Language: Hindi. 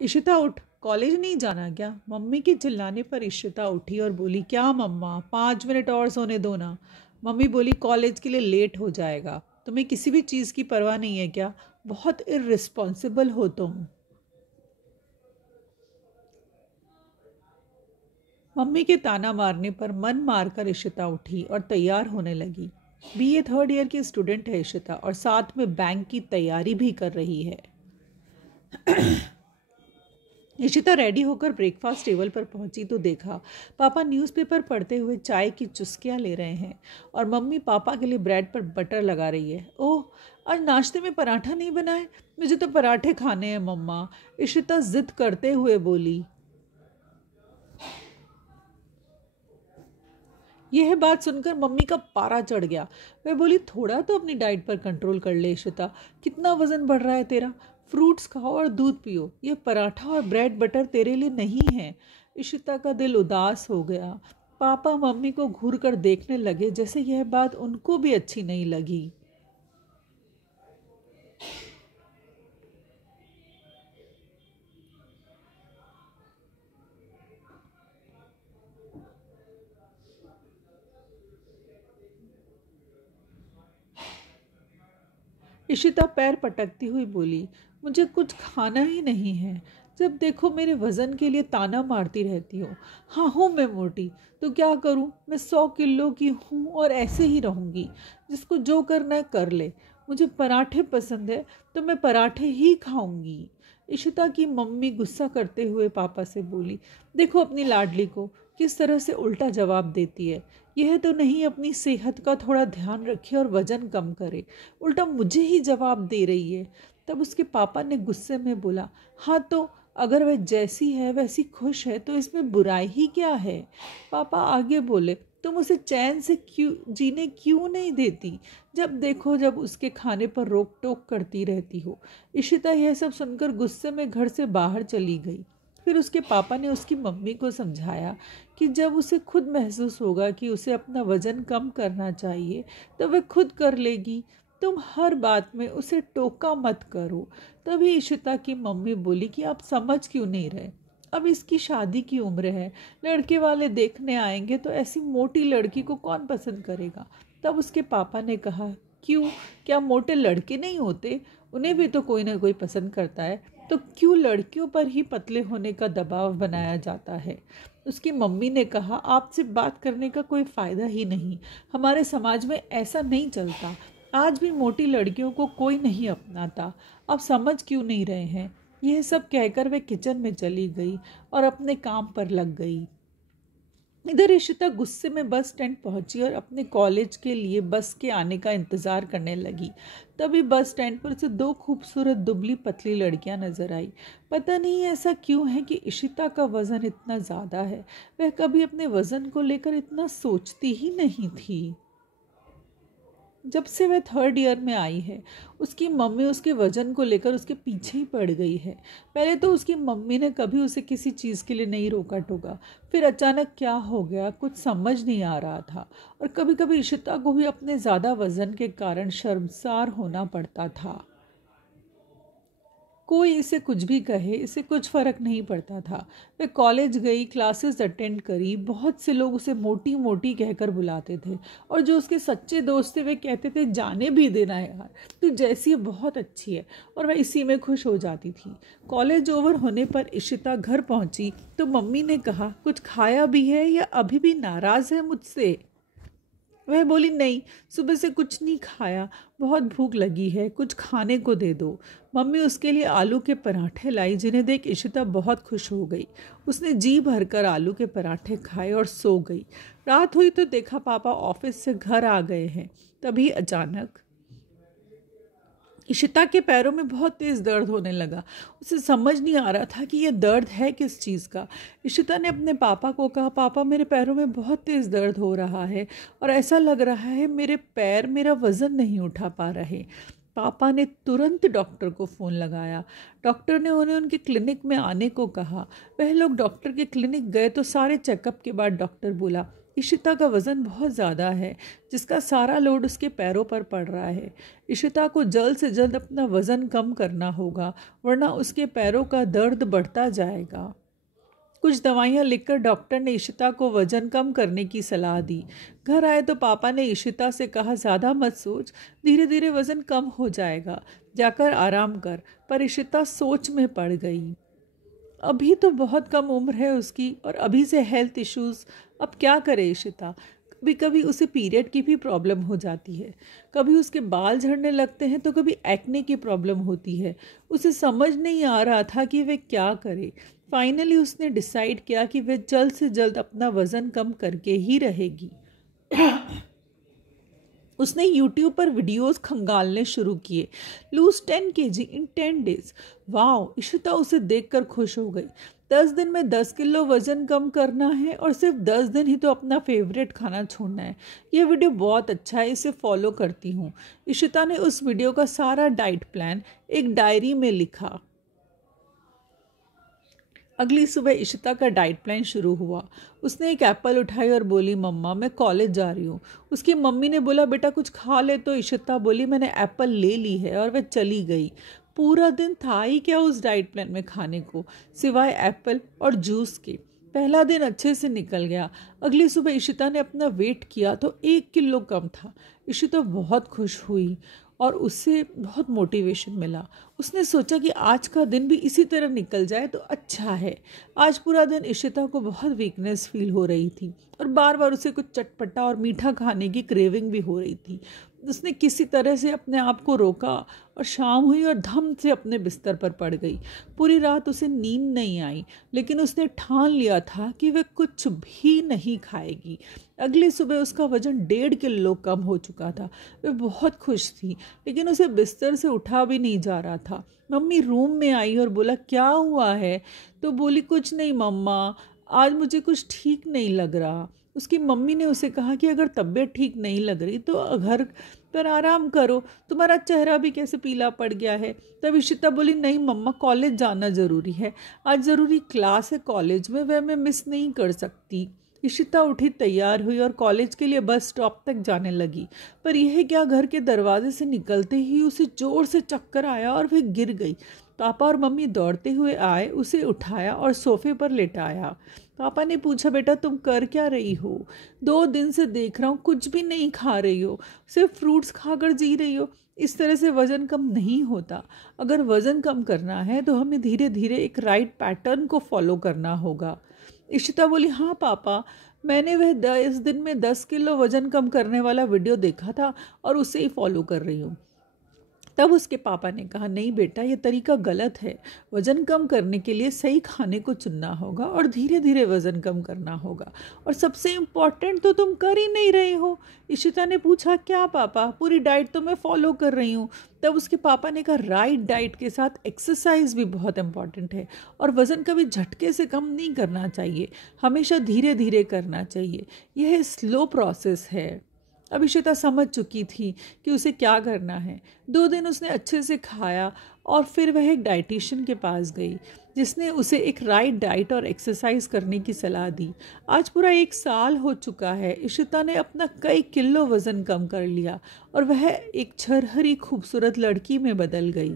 इशिता उठ, कॉलेज नहीं जाना क्या? मम्मी के चिल्लाने पर इशिता उठी और बोली, क्या मम्मा, 5 मिनट और सोने दो ना। मम्मी बोली, कॉलेज के लिए लेट हो जाएगा। तुम्हें किसी भी चीज़ की परवाह नहीं है क्या? बहुत इर्रिस्पॉन्सिबल हो तुम। मम्मी के ताना मारने पर मन मारकर इशिता उठी और तैयार होने लगी। बीए थर्ड ईयर की स्टूडेंट है इशिता, और साथ में बैंक की तैयारी भी कर रही है। इशिता रेडी होकर ब्रेकफास्ट टेबल पर पहुंची तो देखा पापा न्यूज़पेपर पढ़ते हुए चाय की चुस्कियां ले रहे हैं और मम्मी पापा के लिए ब्रेड पर बटर लगा रही है। ओह, आज नाश्ते में पराठा नहीं बनाए? मुझे तो पराठे खाने हैं मम्मा, इशिता जिद करते हुए बोली। यह बात सुनकर मम्मी का पारा चढ़ गया। वह बोली, थोड़ा तो अपनी डाइट पर कंट्रोल कर ले इशिता, कितना वजन बढ़ रहा है तेरा। फ्रूट्स खाओ और दूध पियो, यह पराठा और ब्रेड बटर तेरे लिए नहीं है। इशिता का दिल उदास हो गया। पापा मम्मी को घूर कर देखने लगे जैसे यह बात उनको भी अच्छी नहीं लगी। इशिता पैर पटकती हुई बोली, मुझे कुछ खाना ही नहीं है। जब देखो मेरे वज़न के लिए ताना मारती रहती हो। हाँ हूँ मैं मोटी, तो क्या करूँ? मैं 100 किलो की हूँ और ऐसे ही रहूँगी। जिसको जो करना है कर ले। मुझे पराठे पसंद है तो मैं पराठे ही खाऊंगी। इशिता की मम्मी गुस्सा करते हुए पापा से बोली, देखो अपनी लाडली को किस तरह से उल्टा जवाब देती है। यह तो नहीं अपनी सेहत का थोड़ा ध्यान रखे और वजन कम करे, उल्टा मुझे ही जवाब दे रही है। तब उसके पापा ने गुस्से में बोला, हाँ तो अगर वह जैसी है वैसी खुश है तो इसमें बुराई ही क्या है। पापा आगे बोले, तुम उसे चैन से क्यों नहीं देती? जब उसके खाने पर रोक टोक करती रहती हो। इशिता यह सब सुनकर गुस्से में घर से बाहर चली गई। फिर उसके पापा ने उसकी मम्मी को समझाया कि जब उसे खुद महसूस होगा कि उसे अपना वजन कम करना चाहिए तो वह खुद कर लेगी। तुम हर बात में उसे टोका मत करो। तभी इशिता की मम्मी बोली कि आप समझ क्यों नहीं रहे? अब इसकी शादी की उम्र है, लड़के वाले देखने आएंगे तो ऐसी मोटी लड़की को कौन पसंद करेगा। तब उसके पापा ने कहा, क्यों, क्या मोटे लड़के नहीं होते? उन्हें भी तो कोई ना कोई पसंद करता है, तो क्यों लड़कियों पर ही पतले होने का दबाव बनाया जाता है? उसकी मम्मी ने कहा, आपसे बात करने का कोई फ़ायदा ही नहीं, हमारे समाज में ऐसा नहीं चलता। आज भी मोटी लड़कियों को कोई नहीं अपनाता। आप समझ क्यों नहीं रहे हैं? यह सब कहकर वह किचन में चली गई और अपने काम पर लग गई। इधर इशिता गुस्से में बस स्टैंड पहुंची और अपने कॉलेज के लिए बस के आने का इंतज़ार करने लगी। तभी बस स्टैंड पर से दो खूबसूरत दुबली पतली लड़कियां नजर आई। पता नहीं ऐसा क्यों है कि इशिता का वज़न इतना ज़्यादा है। वह कभी अपने वज़न को लेकर इतना सोचती ही नहीं थी। जब से वह थर्ड ईयर में आई है उसकी मम्मी उसके वजन को लेकर उसके पीछे ही पड़ गई है। पहले तो उसकी मम्मी ने कभी उसे किसी चीज़ के लिए नहीं रोका टोका, फिर अचानक क्या हो गया कुछ समझ नहीं आ रहा था। और कभी कभी इशिता को भी अपने ज़्यादा वजन के कारण शर्मसार होना पड़ता था। कोई इसे कुछ भी कहे, इसे कुछ फ़र्क नहीं पड़ता था। वह कॉलेज गई, क्लासेस अटेंड करी, बहुत से लोग उसे मोटी मोटी कहकर बुलाते थे और जो उसके सच्चे दोस्त थे वे कहते थे, जाने भी देना यार, तू जैसी है बहुत अच्छी है, और वह इसी में खुश हो जाती थी। कॉलेज ओवर होने पर इशिता घर पहुंची तो मम्मी ने कहा, कुछ खाया भी है या अभी भी नाराज़ है मुझसे? वह बोली, नहीं, सुबह से कुछ नहीं खाया, बहुत भूख लगी है, कुछ खाने को दे दो। मम्मी उसके लिए आलू के पराठे लाई जिन्हें देख इशिता बहुत खुश हो गई। उसने जी भरकर आलू के पराठे खाए और सो गई। रात हुई तो देखा पापा ऑफिस से घर आ गए हैं। तभी अचानक इशिता के पैरों में बहुत तेज़ दर्द होने लगा। उसे समझ नहीं आ रहा था कि यह दर्द है किस चीज़ का। इशिता ने अपने पापा को कहा, पापा मेरे पैरों में बहुत तेज़ दर्द हो रहा है और ऐसा लग रहा है मेरे पैर मेरा वज़न नहीं उठा पा रहे। पापा ने तुरंत डॉक्टर को फ़ोन लगाया। डॉक्टर ने उन्हें उनके क्लिनिक में आने को कहा। वह लोग डॉक्टर के क्लिनिक गए तो सारे चेकअप के बाद डॉक्टर बोला, इशिता का वज़न बहुत ज़्यादा है, जिसका सारा लोड उसके पैरों पर पड़ रहा है। इशिता को जल्द से जल्द अपना वज़न कम करना होगा, वरना उसके पैरों का दर्द बढ़ता जाएगा। कुछ दवाइयाँ लिखकर डॉक्टर ने इशिता को वज़न कम करने की सलाह दी। घर आए तो पापा ने इशिता से कहा, ज़्यादा मत सोच, धीरे धीरे वज़न कम हो जाएगा, जाकर आराम कर। पर इशिता सोच में पड़ गई। अभी तो बहुत कम उम्र है उसकी और अभी से हेल्थ इश्यूज़। अब क्या करे इशिता? कभी कभी उसे पीरियड की भी प्रॉब्लम हो जाती है, कभी उसके बाल झड़ने लगते हैं तो कभी एक्ने की प्रॉब्लम होती है। उसे समझ नहीं आ रहा था कि वह क्या करे। फाइनली उसने डिसाइड किया कि वह जल्द से जल्द अपना वज़न कम करके ही रहेगी। उसने YouTube पर वीडियोस खंगालने शुरू किए। लूज 10 kg इन 10 डेज। वाह, इशिता उसे देखकर खुश हो गई। 10 दिन में 10 किलो वजन कम करना है और सिर्फ 10 दिन ही तो अपना फेवरेट खाना छोड़ना है। यह वीडियो बहुत अच्छा है, इसे फॉलो करती हूँ। इशिता ने उस वीडियो का सारा डाइट प्लान एक डायरी में लिखा। अगली सुबह इशिता का डाइट प्लान शुरू हुआ। उसने एक एप्पल उठाई और बोली, मम्मा मैं कॉलेज जा रही हूँ। उसकी मम्मी ने बोला, बेटा कुछ खा ले। तो इशिता बोली, मैंने एप्पल ले ली है, और वह चली गई। पूरा दिन था ही क्या उस डाइट प्लान में खाने को, सिवाय एप्पल और जूस के। पहला दिन अच्छे से निकल गया। अगली सुबह इशिता ने अपना वेट किया तो 1 किलो कम था। इशिता बहुत खुश हुई और उससे बहुत मोटिवेशन मिला। उसने सोचा कि आज का दिन भी इसी तरह निकल जाए तो अच्छा है। आज पूरा दिन इशिता को बहुत वीकनेस फील हो रही थी और बार बार उसे कुछ चटपटा और मीठा खाने की क्रेविंग भी हो रही थी। उसने किसी तरह से अपने आप को रोका और शाम हुई और धम से अपने बिस्तर पर पड़ गई। पूरी रात उसे नींद नहीं आई, लेकिन उसने ठान लिया था कि वह कुछ भी नहीं खाएगी। अगली सुबह उसका वजन 1.5 किलो कम हो चुका था। वह बहुत खुश थी, लेकिन उसे बिस्तर से उठा भी नहीं जा रहा था। मम्मी रूम में आई और बोला, क्या हुआ है? तो बोली, कुछ नहीं मम्मा, आज मुझे कुछ ठीक नहीं लग रहा। उसकी मम्मी ने उसे कहा कि अगर तबीयत ठीक नहीं लग रही तो घर पर आराम करो, तुम्हारा चेहरा भी कैसे पीला पड़ गया है। तब इशिता बोली, नहीं मम्मा, कॉलेज जाना ज़रूरी है, आज ज़रूरी क्लास है कॉलेज में, वह मैं मिस नहीं कर सकती। इशिता उठी, तैयार हुई और कॉलेज के लिए बस स्टॉप तक जाने लगी। पर यह क्या, घर के दरवाजे से निकलते ही उसे जोर से चक्कर आया और वह गिर गई। पापा और मम्मी दौड़ते हुए आए, उसे उठाया और सोफे पर लेटाया। पापा ने पूछा, बेटा तुम कर क्या रही हो? 2 दिन से देख रहा हूँ कुछ भी नहीं खा रही हो, सिर्फ फ्रूट्स खाकर जी रही हो। इस तरह से वज़न कम नहीं होता। अगर वज़न कम करना है तो हमें धीरे धीरे एक राइट पैटर्न को फॉलो करना होगा। इशिता बोली, हाँ पापा, मैंने वह 10 दिन में 10 किलो वज़न कम करने वाला वीडियो देखा था और उसे ही फॉलो कर रही हूँ। तब उसके पापा ने कहा, नहीं बेटा, ये तरीका गलत है। वज़न कम करने के लिए सही खाने को चुनना होगा और धीरे धीरे वज़न कम करना होगा। और सबसे इम्पॉर्टेंट तो तुम कर ही नहीं रही हो। इशिता ने पूछा, क्या पापा? पूरी डाइट तो मैं फॉलो कर रही हूँ। तब उसके पापा ने कहा, राइट डाइट के साथ एक्सरसाइज भी बहुत इंपॉर्टेंट है और वज़न कभी झटके से कम नहीं करना चाहिए, हमेशा धीरे धीरे करना चाहिए। यह स्लो प्रोसेस है। अब इशिता समझ चुकी थी कि उसे क्या करना है। 2 दिन उसने अच्छे से खाया और फिर वह एक डाइटिशियन के पास गई, जिसने उसे एक राइट डाइट और एक्सरसाइज करने की सलाह दी। आज पूरा 1 साल हो चुका है। इशिता ने अपना कई किलो वज़न कम कर लिया और वह एक छरहरी खूबसूरत लड़की में बदल गई।